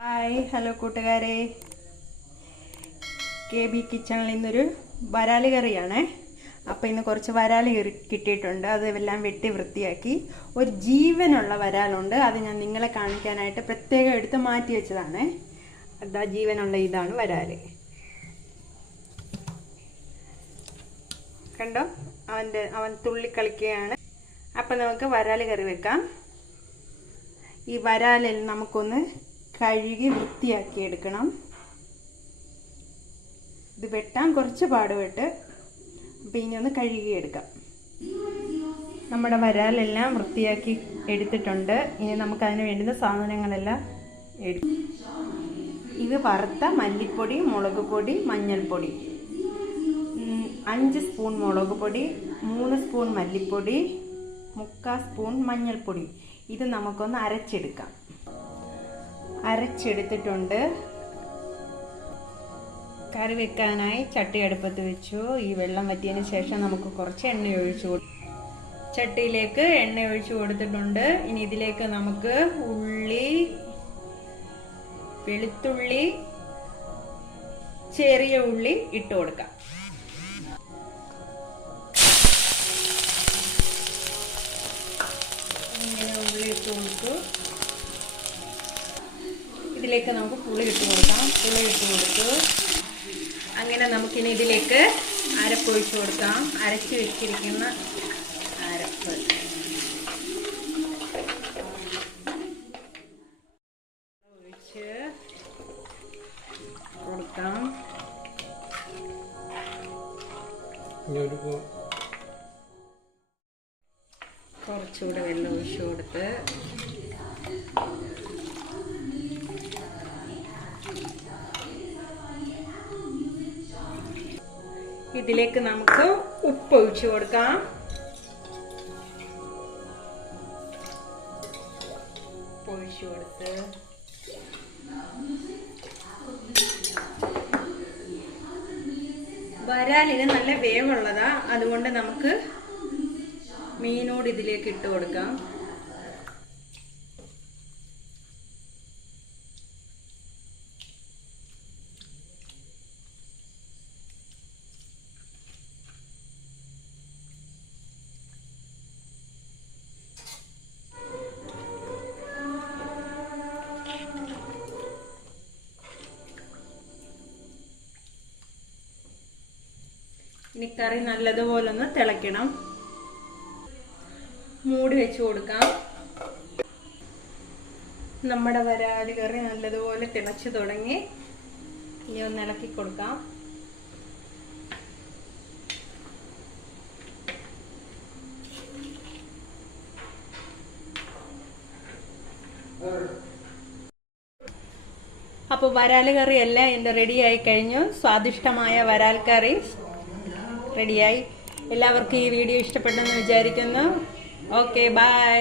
Hi hello കൂട്ടുകാരെ, K B കിച്ചണിൽ ഇന്നൊരു വരാല് കറിയാണേ. അപ്പോൾ ഇന്ന് കുറച്ച് വരാല് കിട്ടിയിട്ടുണ്ട്. അതെല്ലാം വെട്ടി വൃത്തിയാക്കി. ഒരു ജീവനുള്ള വരാലുണ്ട്, അത് ഞാൻ നിങ്ങളെ കാണിക്കാനായിട്ട് പ്രത്യേകം എടുത്ത് മാറ്റി വെച്ചതാണ്. അതാ ജീവനുള്ള ഇതാണ് വരാല്. കണ്ടോ, അവൻ തുള്ളിക്കളിക്കുകയാണ്. അപ്പം നമുക്ക് വരാല് കറി വെക്കാം. ഈ വരാലിൽ നമുക്കൊന്ന് കഴുകി വൃത്തിയാക്കി എടുക്കണം. ഇത് വെട്ടാൻ കുറച്ച് പാടുപെട്ട്, അപ്പം ഇനി ഒന്ന് കഴുകിയെടുക്കാം. നമ്മുടെ വരാലെല്ലാം വൃത്തിയാക്കി എടുത്തിട്ടുണ്ട്. ഇനി നമുക്കതിന് വേണ്ടുന്ന സാധനങ്ങളെല്ലാം എടുക്കും. ഇത് വറുത്ത മല്ലിപ്പൊടി, മുളക് പൊടി, മഞ്ഞൾപ്പൊടി, 5 സ്പൂൺ മുളക് പൊടി, 3 സ്പൂൺ മല്ലിപ്പൊടി, 3/4 സ്പൂൺ മഞ്ഞൾപ്പൊടി. ഇത് നമുക്കൊന്ന് അരച്ചെടുക്കാം. അരച്ചെടുത്തിട്ടുണ്ട്. കറി വെക്കാനായി ചട്ടി അടുപ്പത്ത് വെച്ചു. ഈ വെള്ളം വറ്റിയതിന് ശേഷം നമുക്ക് കുറച്ച് എണ്ണ ഒഴിച്ചു ചട്ടിയിലേക്ക് എണ്ണ ഒഴിച്ചു കൊടുത്തിട്ടുണ്ട്. ഇനി ഇതിലേക്ക് നമുക്ക് ഉള്ളി, വെളുത്തുള്ളി, ചെറിയ ഉള്ളി ഇട്ട് കൊടുക്കാം. ഇങ്ങനെ ഉള്ളി ഇട്ട് കൊടുത്തു. ഇതിലേക്ക് നമുക്ക് പുളി ഇട്ട് കൊടുക്കാം. പുളി ഇട്ട് കൊടുത്തു. അങ്ങനെ നമുക്കിനി ഇതിലേക്ക് അരപ്പൊഴിച്ച് കൊടുക്കാം. അരച്ച് വെച്ചിരിക്കുന്ന അരപ്പ് ഒഴിച്ച് കൊടുക്കാം. കുറച്ചുകൂടെ വെള്ളം ഒഴിച്ച് കൊടുത്ത് ഇതിലേക്ക് നമുക്ക് ഉപ്പ് ഒഴിച്ചു കൊടുക്കാം. ഒഴിച്ചു കൊടുത്ത് വരാലിന് നല്ല വേവുള്ളതാ, അതുകൊണ്ട് നമുക്ക് മീനോട് ഇതിലേക്ക് ഇട്ട് കൊടുക്കാം. ഇനി കറി നല്ലതുപോലെ ഒന്ന് തിളയ്ക്കണം. മൂടി വെച്ച് കൊടുക്കാം. നമ്മുടെ വരാല് കറി നല്ലതുപോലെ തിളച്ചു തുടങ്ങി. ഇനി ഒന്ന് ഇളക്കി കൊടുക്കാം. അപ്പോൾ വരാല് കറി എല്ലാം എൻ്റെ റെഡിയായി കഴിഞ്ഞു. സ്വാദിഷ്ടമായ വരാൽ കറി റെഡിയായി. എല്ലാവർക്കും ഈ വീഡിയോ ഇഷ്ടപ്പെട്ടെന്ന് വിചാരിക്കുന്നു. Okay, by.